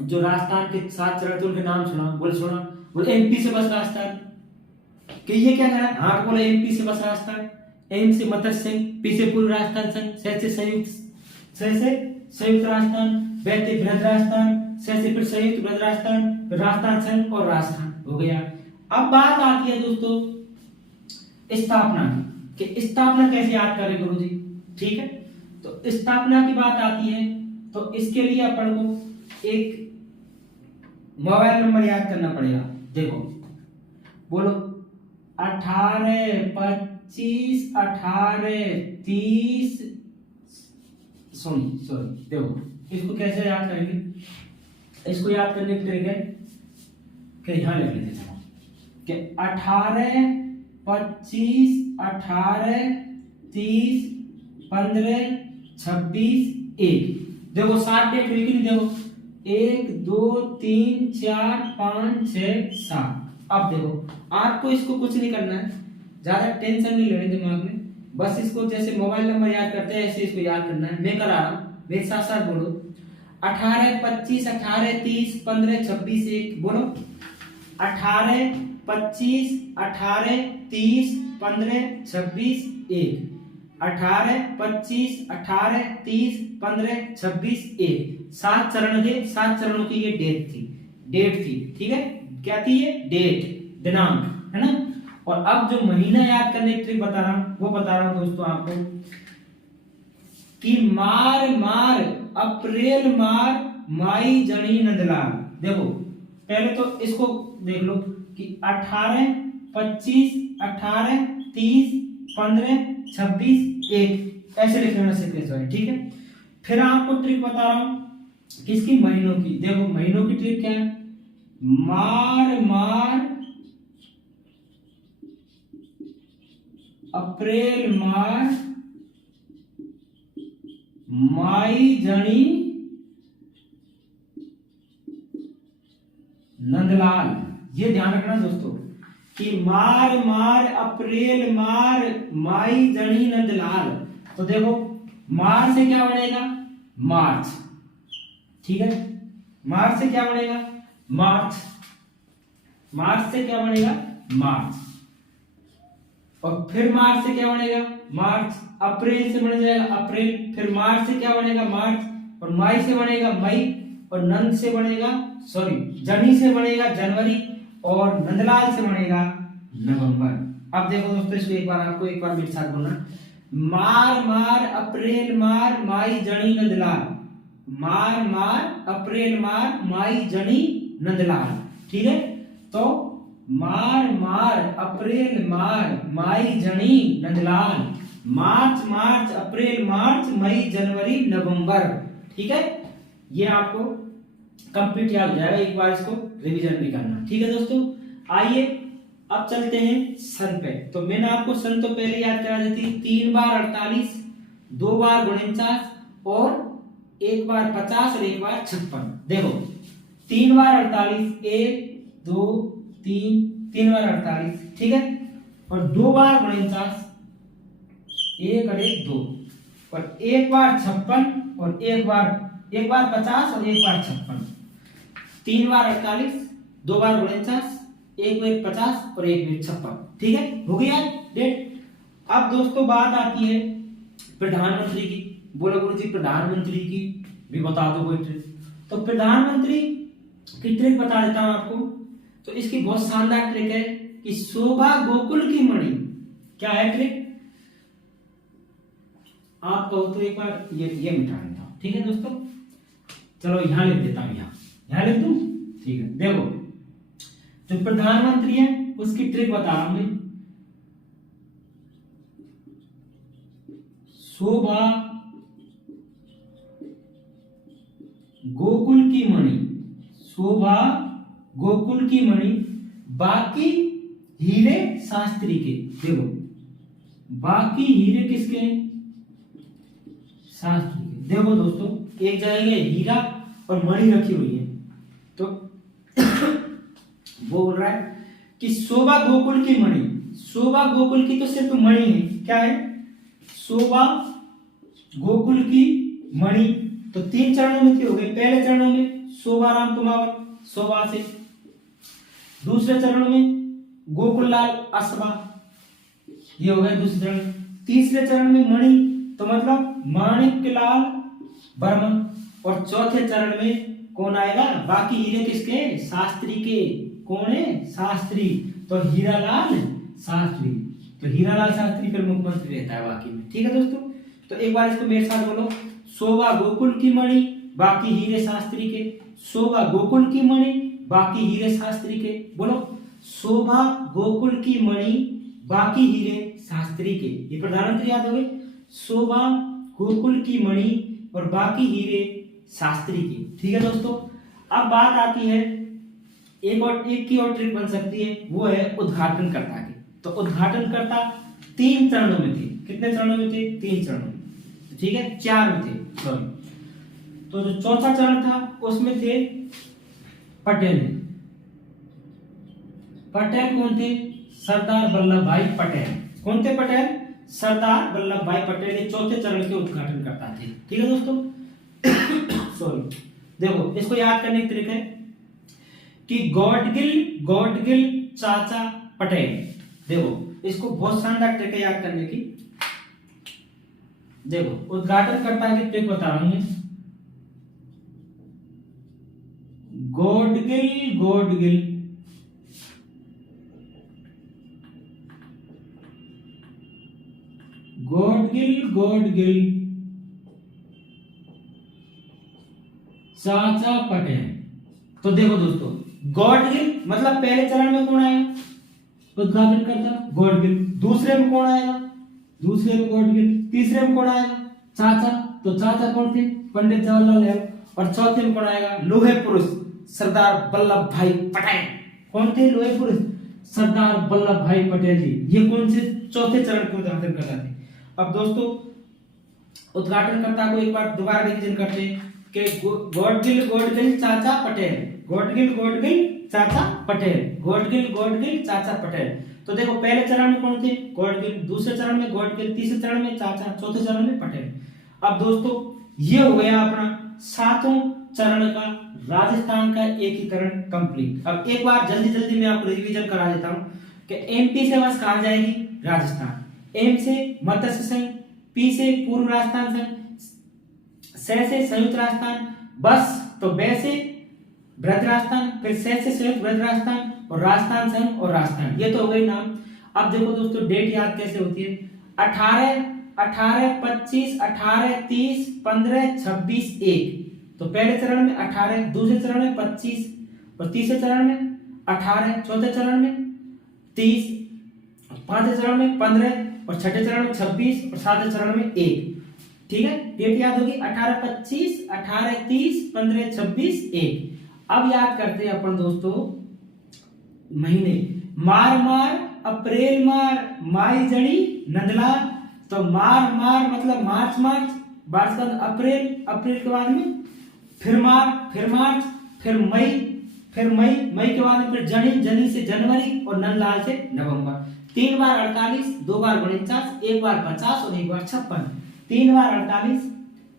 जो राजस्थान के 7 चरण थे उनके नाम सुना। बोले सुना, बोले एमपी से बस राजस्थान। कि ये क्या करा? हाँ, बोले एमपी से बस राजस्थान। एम से मत्स्य संघ, पी से पूर्व राजस्थान संघ, से संयुक्त राजस्थान, बे से बृहद राजस्थान, से फिर संयुक्त बृहद राजस्थान, फिर राजस्थान संघ और राजस्थान हो गया। अब बात आती है दोस्तों स्थापना की, कि स्थापना कैसे याद करें गुरुजी, ठीक है। तो स्थापना की बात आती है, तो इसके लिए अपन को एक मोबाइल नंबर याद करना पड़ेगा। देखो, बोलो 18 25 18 30। सॉरी देखो, इसको कैसे याद करेंगे? इसको याद करने की ट्रिक है कि यहां लिख लेते हैं कि 18 25 18 30 15 26 1। देखो 7 डेट हुई कि नहीं? देखो 1 2 3 4 5 6 7। अब देखो, आपको इसको कुछ नहीं करना है, ज्यादा टेंशन नहीं लेनी दिमाग में। बस इसको जैसे मोबाइल नंबर याद करते हैं ऐसे इसको याद करना है। मैं करा रहा हूं, मेरे साथ साथ बोलो 18 25 18 30 15 26 1। बोलो 18 25 18 30 15 26 1। 18, 25, 18, 30, 15, 26, 1 7 चरण थे। 7 चरणों की ये डेट थी। ठीक है, क्या थी ये? डेट, दिनांक, है ना। और अब जो महीना याद करने की ट्रिक बता रहा हूं वो बता रहा हूं दोस्तों आपको कि मार मार अप्रैल मार माई जणी नंदलाल। देखो पहले तो इसको देख लो कि 18, 25, 18, 30, 15, 26, 1 ऐसे लिखने में सीक्वेंस है। ठीक है, फिर आपको ट्रिक बता रहा हूं किसकी? महीनों की। देखो महीनों की ट्रिक क्या है? मार मार अप्रैल मार माई जणी नंदलाल। ये ध्यान रखना दोस्तों कि मार मार अप्रैल मार माई जणी नंदलाल। तो देखो मार से क्या बनेगा? मार्च। ठीक है, मार्च से क्या बनेगा? मार्च। मार्च से क्या बनेगा? मार्च। और फिर मार्च से क्या बनेगा? मार्च। अप्रैल से बन जाएगा अप्रैल। फिर मार्च से क्या बनेगा? मार्च। और मई से बनेगा मई। और नंद से बनेगा जनी से बनेगा जनवरी। और नंदलाल से बनेगा नवंबर। अब देखो दोस्तों इसको एक बार मेरे साथ बोलना। मार मार अप्रैल मार माई जनी नंदलाल। मार मार अप्रैल मार माई जनी नंदलाल। ठीक है, तो मार मार अप्रैल मार माई जनी नंदलाल। मार्च मार्च अप्रैल मार्च मई जनवरी नवंबर। ठीक है, ये आपको कंप्लीट याद हो जाएगा। एक बार इसको रिवीजन भी करना। ठीक है दोस्तों, आइए अब चलते हैं सन पे। तो मैंने आपको सन तो पहले याद करा दी थी। 3 बार 48, 2 बार 49 और 1 बार 50 और 1 बार 56। देखो 3 बार 48, 1 2 3 बार 48। ठीक है, और 2 बार 49, 1 और 1 2, और 1 बार 56 और 1 बार 50 और 1 बार 56। 3 बार 48, 2 बार 49, 1 बार 50 और 1 बार 56। ठीक है, हो गया डेट। अब दोस्तों बात आती है प्रधानमंत्री की। बोलो गुरुजी प्रधानमंत्री की भी बता दो कोई ट्रिक। तो प्रधानमंत्री की ट्रिक बता देता हूं आपको। तो इसकी बहुत शानदार ट्रिक है कि शोभा गोकुल की मणि। क्या है ट्रिक? आप कहो तो एक बार ये मिटा देता हूं। ठीक है दोस्तों, चलो यहां लिख देता हूं। यहां लिख दूं? ठीक है, देखो जो प्रधानमंत्री है उसकी ट्रिक बता रहा हूं मैं। शोभा गोकुल की मणि। शोभा गोकुल की मणि बाकी हीरे शास्त्री के। देखो बाकी हीरे किसके? शास्त्री के। देखो दोस्तों एक जगह ये हीरा और मणि रखी हुई है। तो वो बोल रहा है कि शोभा गोकुल की मणि। शोभा गोकुल की तो सिर्फ मणि है। क्या है? शोभा गोकुल की मणि। तो 3 चरणों में हो गए। पहले चरणों में शोभा राम कुमावत शोभा से। दूसरे चरण में गोकुल लाल असबा, ये हो गया दूसरे चरण। तीसरे चरण में मणि तो मतलब माणिक लाल वर्मा। और चौथे चरण में कौन आएगा? बाकी हीरे किसके? शास्त्री के। कौन है? शास्त्री। तो हीरालाल शास्त्री। तो हीरालाल शास्त्री फिर मुख्यमंत्री रहता है बाकी में। ठीक है दोस्तों, तो एक बार इसको मेरे साथ बोलो। शोभा गोकुल की मणि बाकी हीरे शास्त्री के। शोभा गोकुल की मणि बाकी हीरे शास्त्री के। बोलो शोभा गोकुल की मणि बाकी हीरे शास्त्री के। ये प्रधानमंत्री याद हो गए। शोभा गोकुल की मणि और बाकी हीरे शास्त्री के। ठीक है दोस्तों, अब बात आती है एक की और ट्रिक बन सकती है, वो है उद्घाटनकर्ता की। तो उद्घाटनकर्ता 3 चरणों में थे। कितने चरणों में थे? 3 चरणों में। ठीक है, 4 में थे सॉरी। तो जो चौथा चरण था उसमें थे पटेल। पटेल कौन थे? सरदार वल्लभ भाई पटेल। कौन थे पटेल? सरदार वल्लभ भाई पटेल। ये चौथे चरण के उद्घाटनकर्ता थे। ठीक है दोस्तों, सॉरी। देखो इसको याद करने की तरीका है कि गॉडगिल चाचा पटेल। देखो इसको बहुत शानदार ट्रिक है याद करने की। देखो उद्घाटनकर्ता की ट्रिक बता रहा हूं मैं। गॉडगिल गॉडगिल गॉडगिल गॉडगिल चाचा पटेल। तो देखो दोस्तों, गॉडगिल मतलब पहले चरण में कौन आएगा? उद्घाटन करता गॉडगिल। दूसरे में कौन आएगा? दूसरे में गॉडगिल। तीसरे में कौन आएगा? चाचा। तो चाचा कौन थे? पंडित जवाहरलाल नेहरू। और चौथे में कौन आएगा? लोहे पुरुष सरदार वल्लभ भाई पटेल। कौन थे लोहे पुरुष? सरदार वल्लभ भाई पटेल जी। ये कौन से चौथे चरण के उद्घाटन कर रहे थे? अब दोस्तों उद्घाटनकर्ता को एक बार दोबारा रिवीजन करते हैं कि गॉडगिल गॉडगिल चाचा पटेल, गॉडगिल गॉडगिल चाचा पटेल, गॉडगिल गॉडगिल चाचा पटेल। तो देखो पहले चरण में कौन थे? गॉडगिल। दूसरे चरण में गॉडगिल। तीसरे चरण में चाचा। चौथे चरण में पटेल। अब दोस्तों ये हो गया अपना सातों चरण का राजस्थान का एकीकरण कंप्लीट। अब एक बार जल्दी जल्दी मैं आपको रिवीजन करा देता हूं कि एमपी से बस कहां जाएगी? राजस्थान। एम से मत्स्य संघ, पी से पूर्व राजस्थान संघ, से संयुक्त राजस्थान, बस तो बे से बृहद राजस्थान, फिर से संयुक्त बृहद राजस्थान और राजस्थान संघ और राजस्थान। ये तो हो गई नाम। अब देखो दोस्तों डेट याद कैसे होती है? 18 18 25 18 30 15 26 1। तो पहले चरण में 18, दूसरे चरण में 25 और तीसरे चरण में 18, चौथे चरण में 30, पांचवें चरण में 15 और छठे चरण में 26 और सातवें चरण में 1। ठीक है, डेट याद होगी 18 25 18 30 15 26 1। अब याद करते हैं अपन दोस्तों महीने। मार मार अप्रैल मार माई जड़ी नंदला। तो मार मार मतलब मार्च मार्च, मार्च के बाद अप्रैल, अप्रैल के बाद में फिर मार्च, फिर मई, मई के बाद में फिर जनी, जनी से जनवरी और नंदलाल से नवंबर। 3 बार 48, 2 बार 49, 1 बार 50 और 1 बार 56। 3 बार 48,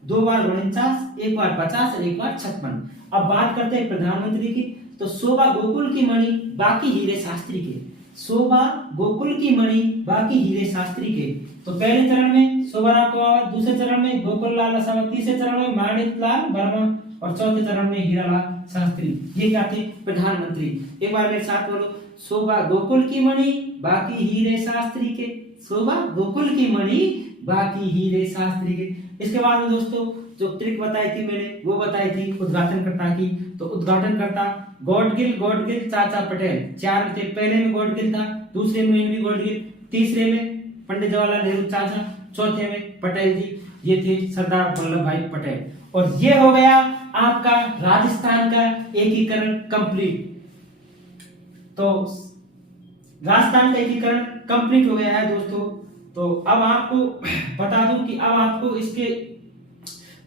2 बार 49, 1 बार 50 और 1 बार 56। अब बात करते हैं प्रधानमंत्री की। तो शोभा गोकुल की मणि बाकी हीरे शास्त्री के। शोभा गोकुल की मणि बाकी हीरे शास्त्री के। तो पहले चरण में शोभाराव कुमावत, दूसरे चरण में गोकुल लाल असमत, तीसरे चरण में माणिकलाल वर्मा और चौथे चरण में हीरालाल शास्त्री। ये क्या थे? प्रधानमंत्री। एक बार मेरे साथ बोलो, शोभा गोकुल की मणि बाकी हीरे शास्त्री के। शोभा गोकुल की मणि बाकी हीरे शास्त्री के। इसके बाद में दोस्तों जो ट्रिक बताई थी मैंने वो बताई थी उद्घाटनकर्ता की। तो उद्घाटनकर्ता गॉडगिल गॉडगिल चाचा पटेल। 4 में थे। पहले में गॉडगिल था, दूसरे में भी गॉडगिल, तीसरे में पंडित जवाहरलाल नेहरू चाचा, चौथे में पटेल जी। ये थे सरदार वल्लभ भाई पटेल। और ये हो गया आपका राजस्थान का एकीकरण कंप्लीट। तो राजस्थान का एकीकरण कंप्लीट हो गया है दोस्तों। तो अब आपको बता दूं कि अब आपको इसके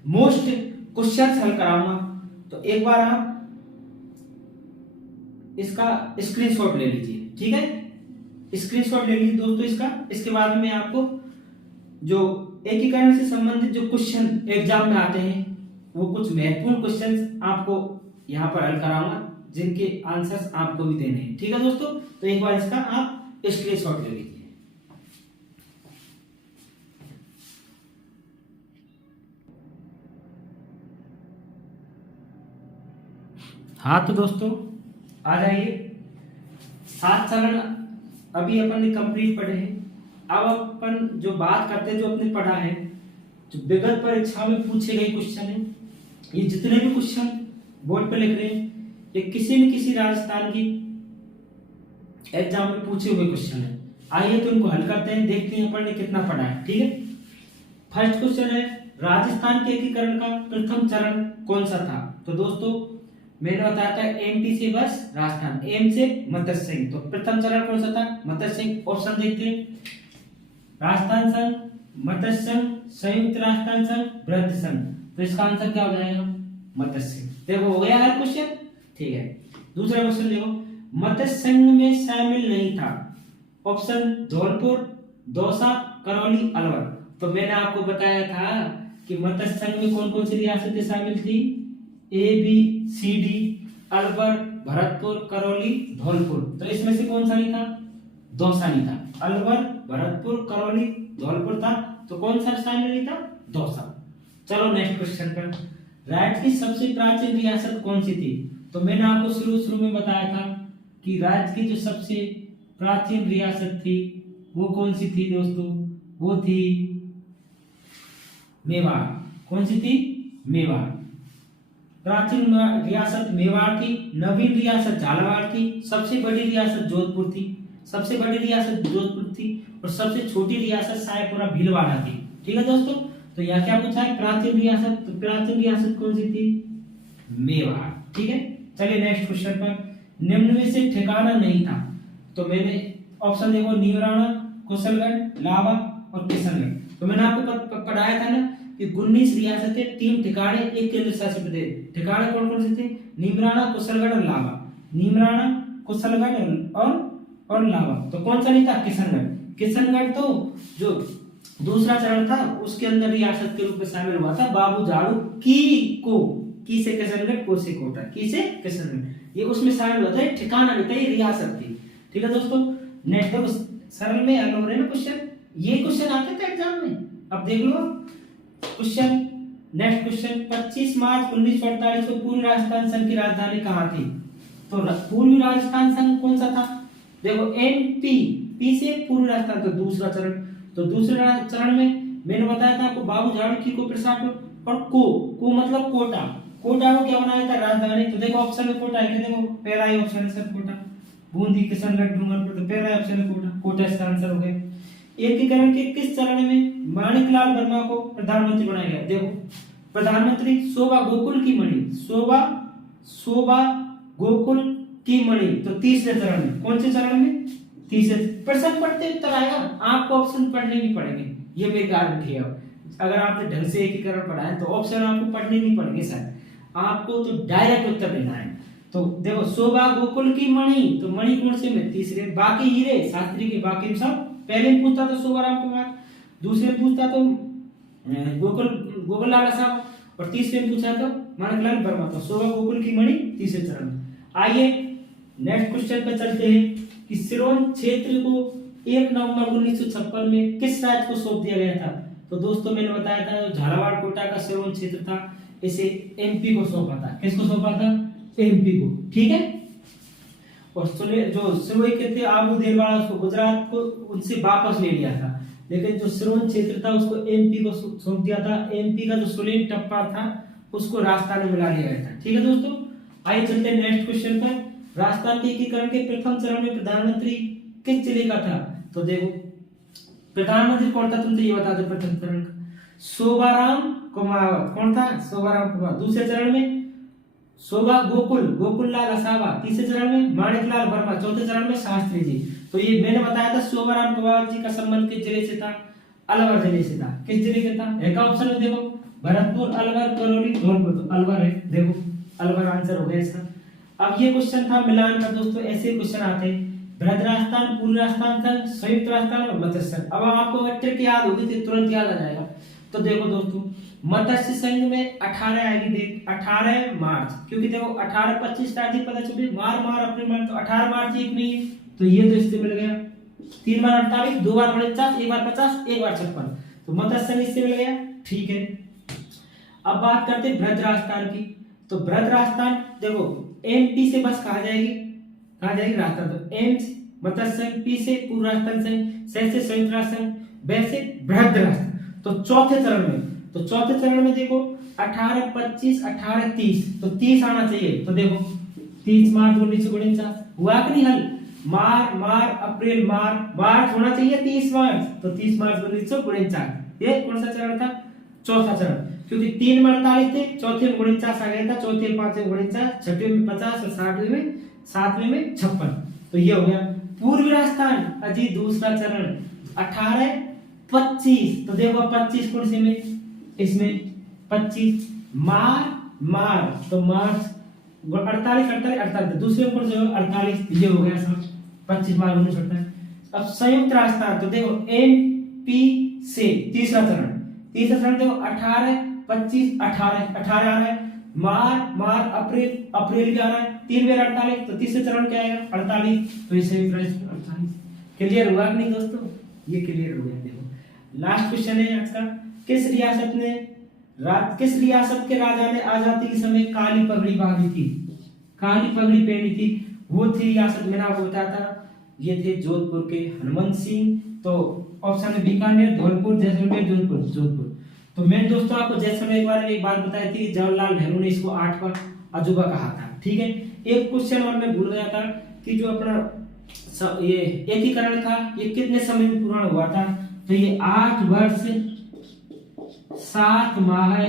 मोस्ट क्वेश्चन हल कराऊंगा। तो एक बार आप इसका स्क्रीनशॉट ले लीजिए। ठीक है, स्क्रीनशॉट ले लीजिए दोस्तों इसका। इसके बाद में आपको जो एकीकरण से संबंधित जो क्वेश्चन एग्जाम में आते हैं वो कुछ महत्वपूर्ण क्वेश्चंस आपको यहाँ पर हल कराऊंगा जिनके आंसर्स आपको भी देने हैं। ठीक है दोस्तों, तो एक बार इसका आप स्क्रीनशॉट ले लीजिए। हाँ तो दोस्तों आ जाइए। 7 चरण अभी अपन ने कंप्लीट पढ़े हैं। अब अपन जो बात करते हैं, जो अपने पढ़ा है, जो विगत परीक्षा में पूछे गए क्वेश्चन है, ये जितने भी क्वेश्चन बोर्ड पे लिख रहे हैं ये किसी न किसी राजस्थान की एग्जाम में पूछे हुए क्वेश्चन है। आइए तो इनको हल करते हैं, देखते हैं अपन ने कितना पढ़ा है। ठीक है, फर्स्ट क्वेश्चन है राजस्थान के एकीकरण का प्रथम चरण कौन सा था? तो दोस्तों मैंने बताया था एमपी से बस राजस्थान, एम से मत्स्य संघ। तो प्रथम चरण कौन सा था? मत्स्य संघ। ऑप्शन देखते हैं, राजस्थान संघ, मत्स्य संघ, संयुक्त राजस्थान संघ, बृहद संघ। तो इसका आंसर क्या हो जाएगा? मत्स्य संघ। देखो हो गया हर क्वेश्चन। ठीक है, दूसरा क्वेश्चन देखो, मत्स्य संघ में शामिल नहीं था। ऑप्शन धौलपुर, दौसा, करौली, अलवर। तो मैंने आपको बताया था कि मत्स्य संघ में कौन कौन सी रियासतें शामिल थी? A B C D, Alwar, Bharatpur, Karauli, Dholpur. तो इसमें से कौन सा नहीं था? दौसा नहीं था। अलवर, भरतपुर, करौली, धौलपुर था। तो कौन सा शामिल नहीं था? दौसा। चलो नेक्स्ट क्वेश्चन पर, राज्य की सबसे प्राचीन रियासत कौन सी थी? तो मैंने आपको शुरू में बताया था कि राज्य की जो सबसे प्राचीन रियासत थी वो कौन सी थी दोस्तों? वो थी मेवाड़। कौन सी थी? मेवाड़। प्राचीन रियासत मेवाड़ थी, नवीन रियासत झालावाड़ थी, सबसे बड़ी रियासत जोधपुर थी, सबसे बड़ी रियासत जोधपुर थी, और सबसे छोटी रियासत सायपुरा भीलवाड़ा थी। ठीक है दोस्तों, तो यहाँ क्या पूछा है? प्राचीन रियासत। तो प्राचीन रियासत कौन सी थी? मेवाड़। ठीक है, चलिए नेक्स्ट क्वेश्चन पर, निम्न में से ठिकाना नहीं था। तो मैंने ऑप्शन देखो, नीमराणा, कुशलगढ़, लावा और किशनगढ़। तो मैंने आपको पढ़ाया था ना कि 19 रियासतें, 3 ठिकाने, 1 केंद्र शासित प्रदेश। ठिकाने कौन कौन से थे? नीमराणा, कुशलगढ़ और लावा। नीमराणा, कुशलगढ़ और लावा। तो कौन सा नहीं था? किशनगढ़। किशनगढ़ तो जो दूसरा चरण था उसके अंदर रियासत के रूप में शामिल हुआ था। बाबू झाड़ू की से किशनगढ़, को से कोटा, की से किशनगढ़, ये उसमें शामिल हुआ था। ठिकाना नहीं था, ये रियासत थी। ठीक है दोस्तों, नेक्स्ट देखो, सरल में हल हो रहे ना क्वेश्चन, ये क्वेश्चन आते थे एग्जाम में। अब देख लो क्वेश्चन, नेक्स्ट क्वेश्चन, 25 मार्च 1948 को पूर्वी राजस्थान संघ की राजधानी कहाँ थी? तो पूर्वी राजस्थान संघ कौन सा था? देखो एमपी, पी से पूर्वी राजस्थान, तो दूसरा चरण। तो दूसरे चरण में मैंने बताया था आपको, बाबू झाड़ू की को प्रसाद और को मतलब कोटा। कोटा को क्या बनाया था? राजधानी। तो देखो ऑप्शन में कोटा है, देखो पहला ही ऑप्शन है सर कोटा। बूंदी, किशनगढ़, डूंगरपुर, तो पहला ऑप्शन है कोटा। कोटा इसका आंसर हो गया। एकीकरण के किस चरण में माणिकलाल वर्मा को प्रधानमंत्री बनाया गया? देखो प्रधानमंत्री शोभा गोकुल की मणि, शोभा गोकुल की मणि, तो तीसरे चरण में। कौन से चरण में? तीसरे। प्रश्न पढ़ते उत्तर आएगा, आपको ऑप्शन पढ़ने भी पड़ेंगे, ये मेरी गारंटी है। अगर आपने ढंग से एकीकरण पढ़ा है तो ऑप्शन आपको पढ़ने नहीं पड़ेंगे सर, आपको तो डायरेक्ट उत्तर देना है। तो देखो शोभा गोकुल की मणि, तो मणि कौन से में? तीसरे। बाकी हीरे शास्त्री के, बाकी सब पहले में पूछता तो शोभाराम कुमार, दूसरे में पूछता तो गोकुल लाल साहब, और तीसरे में पूछा तो माणिकलाल वर्मा। तो शोभा गोकुल की मणि तीसरे चरण में। आइए नेक्स्ट क्वेश्चन पे चलते हैं कि सिरोंज क्षेत्र को 1 नवंबर 1956 में किस राज्य को सौंप दिया गया था? तो दोस्तों मैंने बताया था झालावाड़ कोटा का सिरोंज क्षेत्र था, इसे एमपी को सौंपा था। किसको सौंपा था? एमपी को। ठीक है, और जो सिरोही के थे आबू देलवाड़ा, उसको गुजरात को उनसे वापस ले लिया था, लेकिन जो सिरोंज क्षेत्र था उसको एमपी को सौंप दिया था। एमपी का जो सुलेन टप्पा था उसको राजस्थान में मिला लिया गया था। ठीक है दोस्तों, आइए चलते हैं नेक्स्ट क्वेश्चन पर। राजस्थान के एकीकरण के प्रथम चरण में प्रधानमंत्री किस जिले का था? तो देखो प्रधानमंत्री कौन था, तुमसे ये बता दो। प्रथम चरण का शोभाराम कुमावत। कौन था? शोभाराम कुमावत। दूसरे चरण में शोभा गोकुल लाल असावा। तीसरे चरण में माणिकलाल वर्मा। चौथे चरण में शास्त्री जी। तो ये मैंने बताया था शोभाराम कुमावत जी का संबंध किस जिले से था? अलवर जिले से था। किस जिले से था? एक ऑप्शन में देखो भरतपुर, अलवर, करौली, धौलपुर। तो अलवर है, देखो अलवर आंसर हो गया इसका। अब ये क्वेश्चन था मिलान का दोस्तों, ऐसे क्वेश्चन आते हैं। बृहद राजस्थान, पूर्वी राजस्थान संघ, संयुक्त राजस्थान और मत्स्य संघ। अब आपको ट्रिक याद होगी तो तुरंत याद आ जाएगा। तो देखो दोस्तों मत्स्य संघ में 18 आएगी, देख 18 मार्च, क्योंकि देखो 18 25 तारीख पता चली, मार अप्रैल मार्च, तो 18 मार्च एक नहीं है, तो ये तो इससे मिल गया। 3 बार 48, 2 बार 49, 1 बार 50, 1 बार 56, तो मत्स्य संघ इससे मिल गया। ठीक है, अब बात करते हैं बृहद राजस्थान की। तो बृहद राजस्थान देखो एमपी से बस कहा जाएगी राजस्थान। तो एम मत्स्य संघ, पी से पूर्व राजस्थान संघ, से संयुक्त राष्ट्र संघ, वैसे बृहद राष्ट्र। तो चौथे चरण में देखो 18 25 18 30, तो 30 आना चाहिए। तो देखो 30 मार्च 1949 हुआ कि नहीं हल? मार अप्रैल मार्च होना चाहिए 30 मार्च, तो 30 मार्च 1949। ये कौन सा चरण था? चौथा चरण, क्योंकि 3 में 48 थे, चौथे में 49 आ गया था, चौथे में 5 में 49, छठे में 50 और सातवें में 56। तो ये हो गया पूर्वी राजस्थान। अजी दूसरा चरण 18 25, तो देखो 25 कौन से में? इसमें 25 मार, तो मार्च 48 दूसरे कौन से? 48, ये हो गया सब 25 मार्च 1948। अब संयुक्त राजस्थान, तो देखो एमपी से तीसरा चरण देखो 18 25 18 आ रहा है, मार अप्रैल भी आ रहा है, 3 बार 48, तो तीसरे चरण क्या आएगा? 48, तो ये संयुक्त राष्ट्र 48। क्लियर हुआ कि नहीं दोस्तों? ये क्लियर हो गया। देखो लास्ट क्वेश्चन है आज का, किस रियासत के राजा ने आजादी के समय काली पगड़ी बांधी थी, काली पगड़ी पहनी थी? वो थी रियासत, मैंने आपको बताया था, ये थे जोधपुर के हनुमंत सिंह। तो ऑप्शन है बीकानेर, धौलपुर, जैसलमेर, जोधपुर। तो मैंने दोस्तों आपको जैसलमेर के बारे में एक बात बताई थी, जवाहरलाल नेहरू ने इसको 8वां अजूबा कहा था। ठीक है, एक क्वेश्चन और मैं भूल गया था कि जो अपना ये एकीकरण था ये कितने समय में पूर्ण हुआ था? तो ये 8 वर्ष 7 माह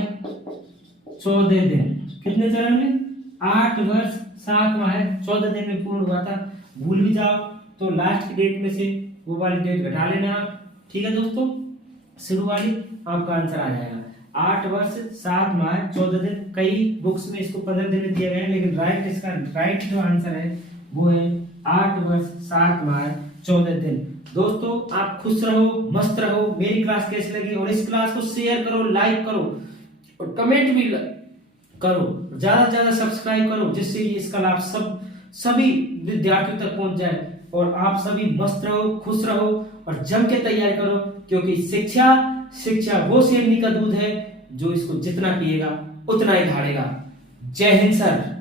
14 दिन। कितने चरण में? 8 वर्ष 7 माह 14 दिन में पूर्ण हुआ था। भूल भी जाओ तो लास्ट की डेट में से वो वाली डेट घटा लेना आप। ठीक है दोस्तों, शुरू वाली आपका आंसर आ जाएगा 8 वर्ष 7 माह 14 दिन। कई बुक्स में इसको 15 दिन में दिया गया है, लेकिन राइट जो आंसर है वो है 8 वर्ष 7 माह 14 दिन। दोस्तों आप खुश रहो, मस्त रहो। मेरी क्लास कैसी लगी और इस क्लास को शेयर करो, लाइक करो और कमेंट भी करो, ज्यादा से ज्यादा सब्सक्राइब करो, जिससे इसका लाभ सभी विद्यार्थियों तक पहुंच जाए। और आप सभी मस्त रहो, खुश रहो और जम के तैयारी करो, क्योंकि शिक्षा वो शेरनी का दूध है जो इसको जितना पिएगा उतना ही धाड़ेगा। जय हिंद सर।